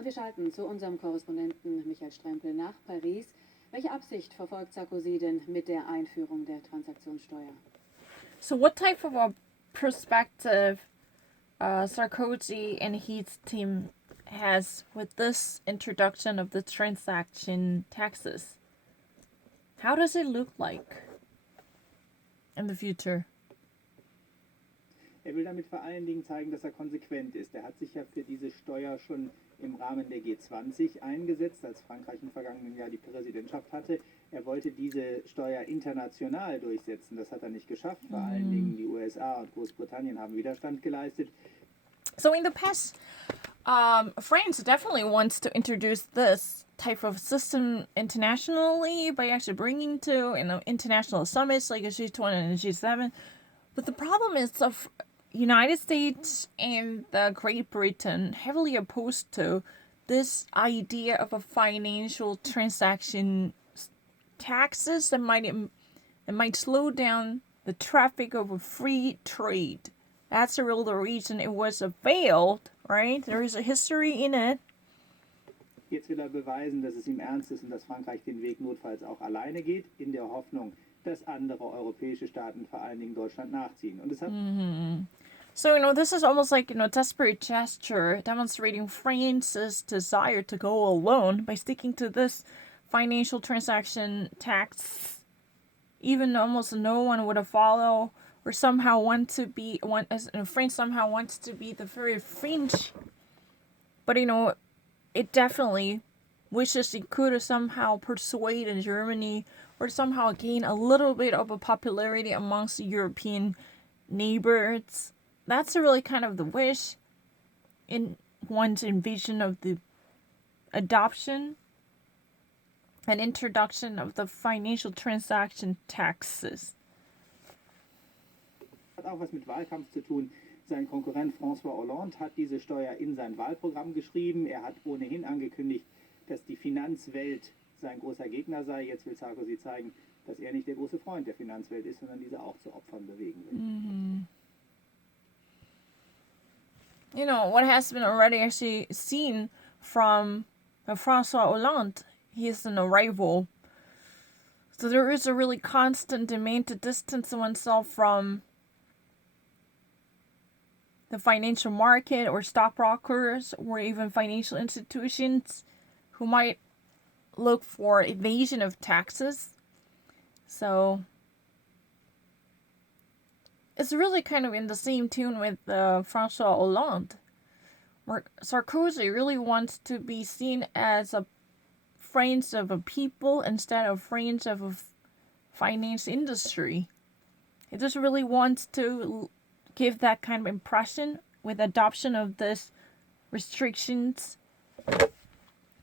Und wir schalten zu unserem Korrespondenten Michael Strempel nach Paris. Welche Absicht verfolgt Sarkozy denn mit der Einführung der Transaktionssteuer? So what type of a perspective Sarkozy and his team has with this introduction of the transaction taxes? How does it look like in the future? Er will damit vor allen Dingen zeigen, dass er konsequent ist. Er hat sich ja für diese Steuer schon im Rahmen der G20 eingesetzt, als Frankreich im vergangenen Jahr die Präsidentschaft hatte. Er wollte diese Steuer international durchsetzen. Das hat er nicht geschafft. Vor allen Dingen die USA und Großbritannien haben Widerstand geleistet. So in the past, France definitely wants to introduce this type of system internationally by actually bringing to international summits like a G20 and a G7. But the problem is the United States and the Great Britain heavily opposed to this idea of a financial transaction taxes that might slow down the traffic of a free trade. That's the real reason it was a failed, right? There is a history in it. Jetzt will er beweisen, dass es ihm ernst ist und dass Frankreich den Weg notfalls auch alleine geht, in der Hoffnung, dass andere europäische Staaten, vor allen Dingen Deutschland, nachziehen. Und es hat So, this is almost like, desperate gesture demonstrating France's desire to go alone by sticking to this financial transaction tax. Even almost no one would follow or somehow France somehow wants to be the very French. But, it definitely wishes it could somehow persuade in Germany or somehow gain a little bit of a popularity amongst European neighbors. That's really kind of the wish in one's envision of the adoption and introduction of the financial transaction taxes. Hat auch was mit Wahlkampf zu tun. Sein Konkurrent François Hollande hat diese Steuer in sein Wahlprogramm geschrieben. Er hat ohnehin angekündigt, dass die Finanzwelt sein großer Gegner sei. Jetzt will Sarkozy zeigen, dass er nicht der große Freund der Finanzwelt ist, sondern diese auch zu Opfern bewegen will. What has been already actually seen from François Hollande, he is an rival. So there is a really constant demand to distance oneself from the financial market or stockbrokers or even financial institutions who might look for evasion of taxes. So it's really kind of in the same tune with François Hollande, where Sarkozy really wants to be seen as a friend of a people instead of friends of a finance industry. He just really wants to give that kind of impression with adoption of this restrictions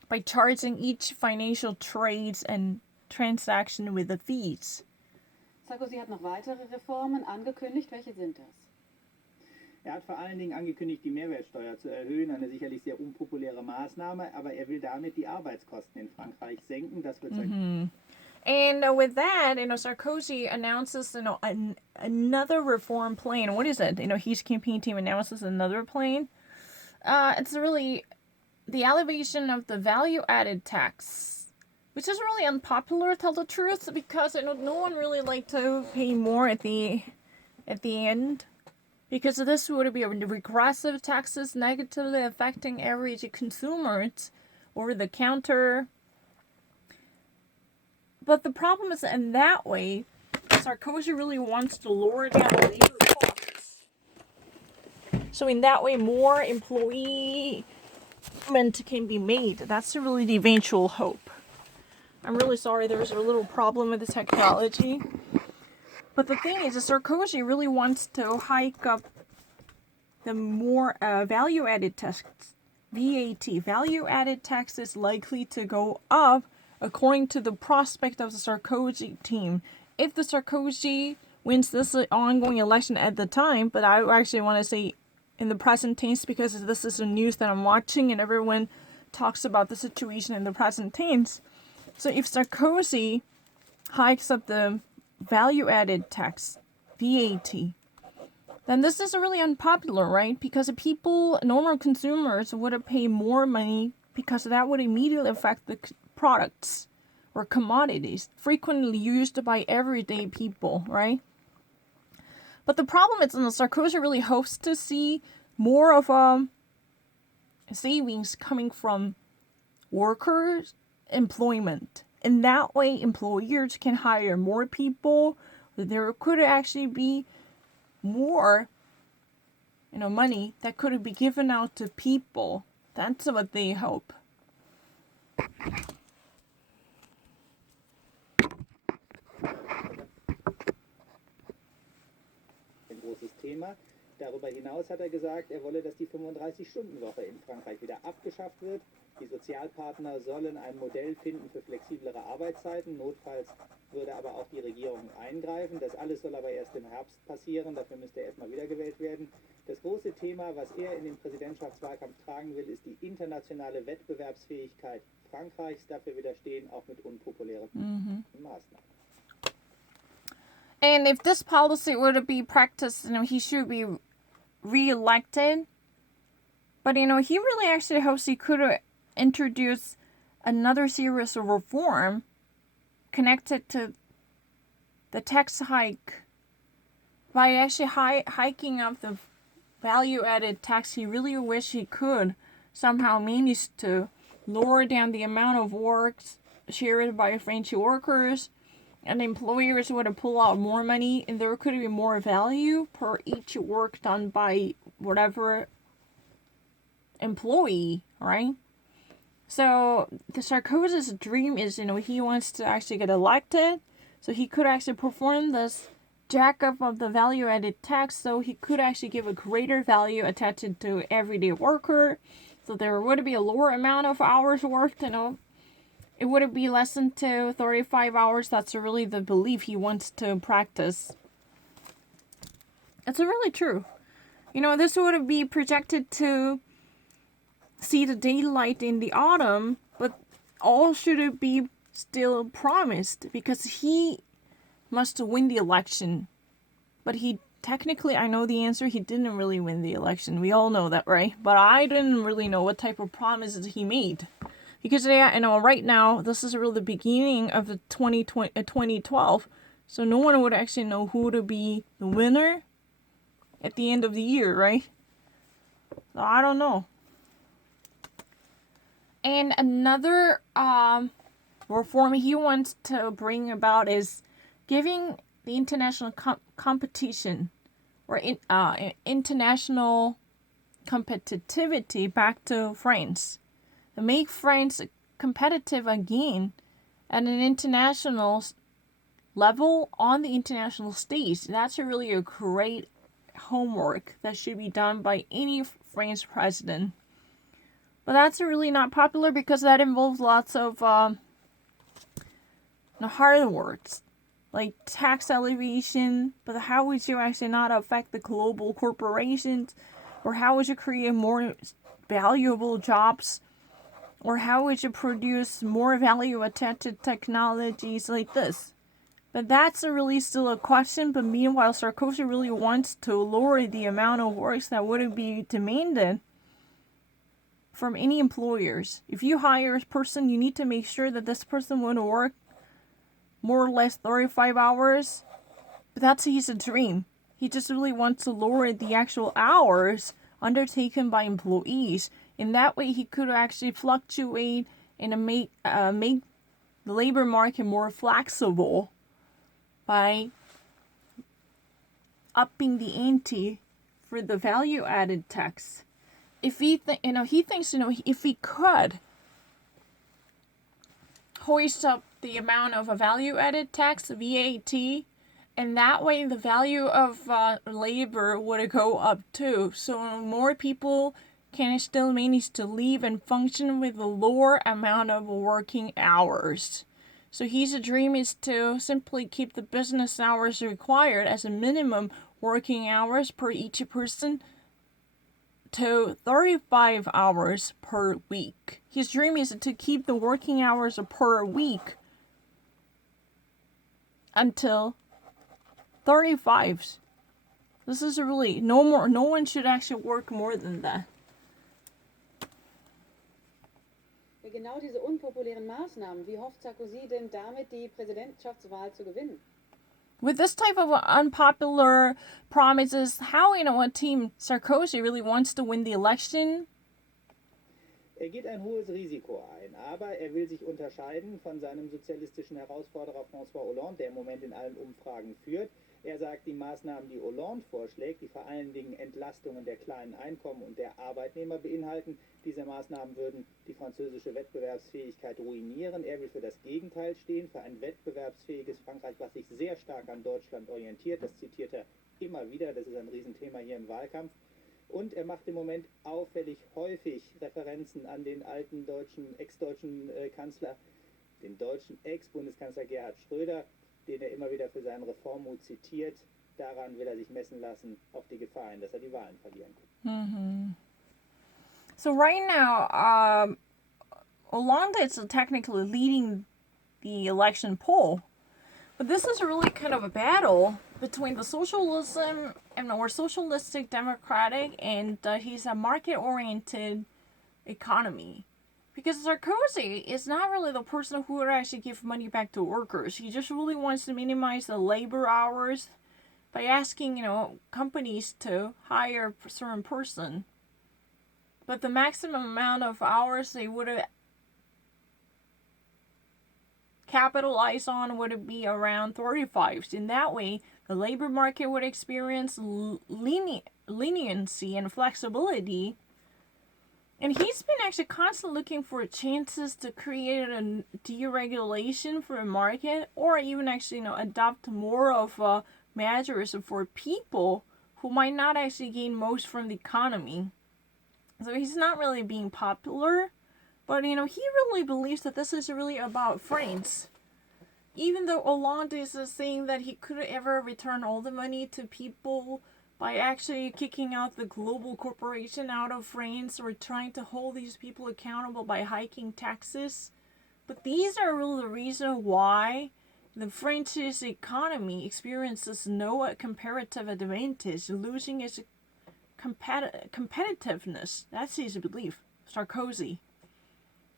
by charging each financial trades and transaction with the fees. Sarkozy hat noch weitere Reformen angekündigt. Welche sind das? Er hat vor allen Dingen angekündigt, die Mehrwertsteuer zu erhöhen, eine sicherlich sehr unpopuläre Maßnahme, aber er will damit die Arbeitskosten in Frankreich senken. Das wird sein. And with that, Sarkozy announces, another reform plan. What is it? His campaign team announces another plan. It's really the elevation of the value-added tax, which is really unpopular, to tell the truth, because no one really like to pay more at the end, because this would be regressive taxes negatively affecting average consumers over the counter. But the problem is, in that way, Sarkozy really wants to lower down labor costs. So in that way, more employment can be made. That's really the eventual hope. I'm really sorry there's a little problem with the technology. But the thing is, Sarkozy really wants to hike up the more value-added tax, VAT. Value-added tax is likely to go up according to the prospect of the Sarkozy team. If the Sarkozy wins this ongoing election at the time, but I actually want to say in the present tense because this is the news that I'm watching and everyone talks about the situation in the present tense. So if Sarkozy hikes up the value-added tax, VAT, then this is really unpopular, right? Because people, normal consumers, would pay more money because that would immediately affect the products or commodities frequently used by everyday people, right? But the problem is, Sarkozy really hopes to see more of savings coming from workers' employment. In that way, employers can hire more people. There could actually be more, money that could be given out to people. That's what they hope. Ein großes Thema. Darüber hinaus hat er gesagt, er wolle, dass die 35-Stunden-Woche in Frankreich wieder abgeschafft wird. Die Sozialpartner sollen ein Modell finden für flexiblere Arbeitszeiten. Notfalls würde aber auch die Regierung eingreifen. Das alles soll aber erst im Herbst passieren. Dafür müsste er erstmal wiedergewählt werden. Das große Thema, was er in den Präsidentschaftswahlkampf tragen will, ist die internationale Wettbewerbsfähigkeit Frankreichs. Dafür widerstehen auch mit unpopulären Maßnahmen. And if this policy were to be practiced, he should be re-elected. But, he really actually hopes he could introduce another series of reform connected to the tax hike. By actually hiking up the value-added tax, he really wish he could somehow manage to lower down the amount of work shared by French workers, and employers would pull out more money, and there could be more value per each work done by whatever employee, right? So the Sarkozy's dream is, he wants to actually get elected, so he could actually perform this jack up of the value-added tax, so he could actually give a greater value attached to everyday worker, so there would be a lower amount of hours worked, it would be lessened to 35 hours. That's really the belief he wants to practice. It's really true. This would be projected to see the daylight in the autumn, but all should it be still promised because he must win the election. But he technically, I know the answer, he didn't really win the election. We all know that, right? But I didn't really know what type of promises he made. Because right now, this is really the beginning of the 2012, so no one would actually know who to be the winner at the end of the year, right? So I don't know. And another reform he wants to bring about is giving the international competition or international competitivity back to France. To make France competitive again at an international level on the international stage. That's really a great homework that should be done by any French president. But that's really not popular because that involves lots of hard works like tax elevation. But how would you actually not affect the global corporations? Or how would you create more valuable jobs? Or how would you produce more value attached to technologies like this? But that's really still a question. But meanwhile, Sarkozy really wants to lower the amount of work that would be demanded from any employers. If you hire a person, you need to make sure that this person would work more or less 35 hours. But that's his dream. He just really wants to lower the actual hours undertaken by employees. In that way, he could actually fluctuate and make the labor market more flexible by upping the ante for the value-added tax. If he thinks if he could hoist up the amount of a value-added tax, VAT, and that way the value of labor would go up too. So more people can still manage to live and function with a lower amount of working hours. So his dream is to simply keep the business hours required as a minimum working hours per each person to 35 hours per week. His dream is to keep the working hours per week until 35. This is really no one should actually work more than that. genau diese unpopulären Maßnahmen. Wie hofft Sarkozy denn damit, die Präsidentschaftswahl zu gewinnen? With this type of unpopular promises, how, a team Sarkozy really wants to win the election? Er geht ein hohes Risiko ein, aber er will sich unterscheiden von seinem sozialistischen Herausforderer François Hollande, der im Moment in allen Umfragen führt. Er sagt, die Maßnahmen, die Hollande vorschlägt, die vor allen Dingen Entlastungen der kleinen Einkommen und der Arbeitnehmer beinhalten, diese Maßnahmen würden die französische Wettbewerbsfähigkeit ruinieren. Er will für das Gegenteil stehen, für ein wettbewerbsfähiges Frankreich, was sich sehr stark an Deutschland orientiert. Das zitiert er immer wieder, das ist ein Riesenthema hier im Wahlkampf. Und er macht im Moment auffällig häufig Referenzen an den alten ex-deutschen Kanzler, den deutschen Ex-Bundeskanzler Gerhard Schröder, den er immer wieder für seinen Reformmut zitiert. Daran will er sich messen lassen, auf die Gefahr hin, dass er die Wahlen verlieren kann. So right now, Hollande is technically leading the election poll. But this is really kind of a battle between the socialism or socialistic democratic and he's a market-oriented economy. Because Sarkozy is not really the person who would actually give money back to workers. He just really wants to minimize the labor hours by asking, companies to hire a certain person. But the maximum amount of hours they would have capitalize on would be around 35. In that way, the labor market would experience leniency and flexibility. And he's been actually constantly looking for chances to create a deregulation for a market, or even actually, adopt more of measures for people who might not actually gain most from the economy. So he's not really being popular. But, he really believes that this is really about France. Even though Hollande is saying that he couldn't ever return all the money to people by actually kicking out the global corporation out of France or trying to hold these people accountable by hiking taxes. But these are really the reason why the French economy experiences no comparative advantage, losing its competitiveness. That's his belief, Sarkozy.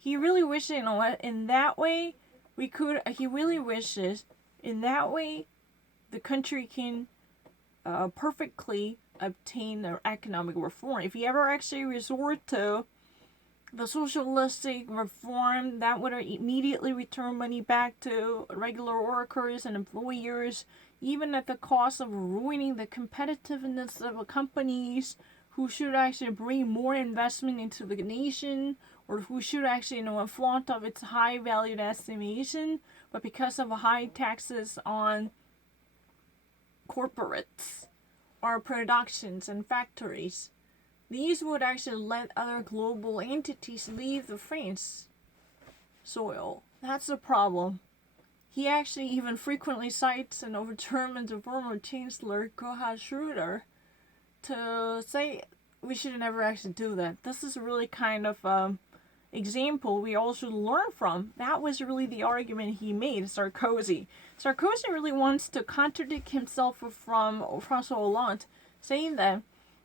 He really wishes, in that way, he really wishes, in that way, the country can perfectly obtain their economic reform. If he ever actually resort to the socialistic reform, that would immediately return money back to regular workers and employers, even at the cost of ruining the competitiveness of companies who should actually bring more investment into the nation, or who should actually, flaunt of its high valued estimation, but because of high taxes on corporates or productions and factories, these would actually let other global entities leave the France soil. That's the problem. He actually even frequently cites and overturns the former Chancellor Gerhard Schröder to say we should never actually do that. This is really kind of example we all should learn from. That was really the argument he made, Sarkozy. Sarkozy really wants to contradict himself from François Hollande, saying that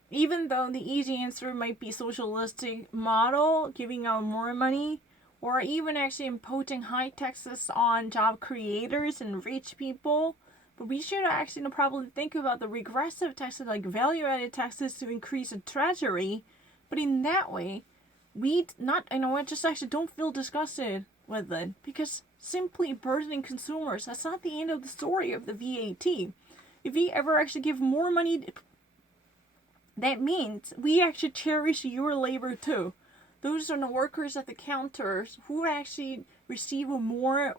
even though the easy answer might be socialistic model, giving out more money, or even actually imposing high taxes on job creators and rich people, but we should actually probably think about the regressive taxes like value-added taxes to increase the treasury. But in that way, we just actually don't feel disgusted with it, because simply burdening consumers, that's not the end of the story of the VAT. If we ever actually give more money, that means we actually cherish your labor too. Those are the workers at the counters who actually receive a more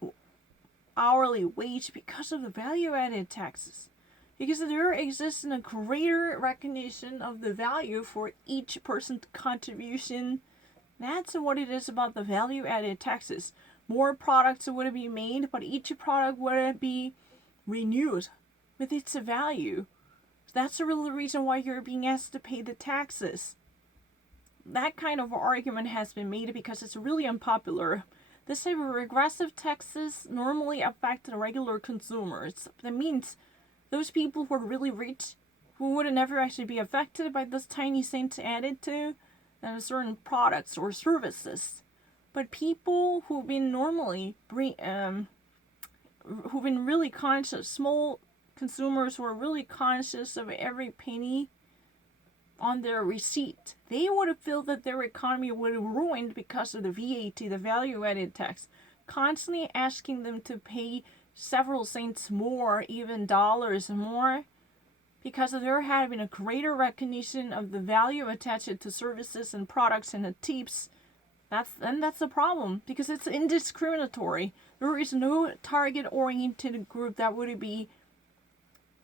hourly wage because of the value-added taxes. Because there exists a greater recognition of the value for each person's contribution. That's what it is about the value-added taxes. More products would be made, but each product would be renewed with its value. That's the real reason why you're being asked to pay the taxes. That kind of argument has been made because it's really unpopular. This type of regressive taxes normally affect the regular consumers. That means those people who are really rich, who would never actually be affected by this tiny cent added to certain products or services. But people who've been who've been really conscious, small consumers who are really conscious of every penny on their receipt, they would have felt that their economy would have ruined because of the VAT, the value-added tax, constantly asking them to pay several cents more, even dollars more, because there had been a greater recognition of the value attached to services and products and the tips. That's the problem, because it's indiscriminatory. There is no target-oriented group that would be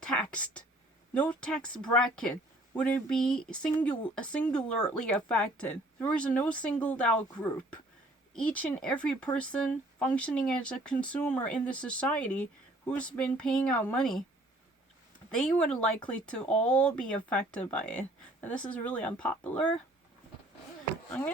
taxed. No tax bracket would it be singularly affected. There is no singled out group. Each and every person functioning as a consumer in the society who's been paying out money, they would likely to all be affected by it. And this is really unpopular,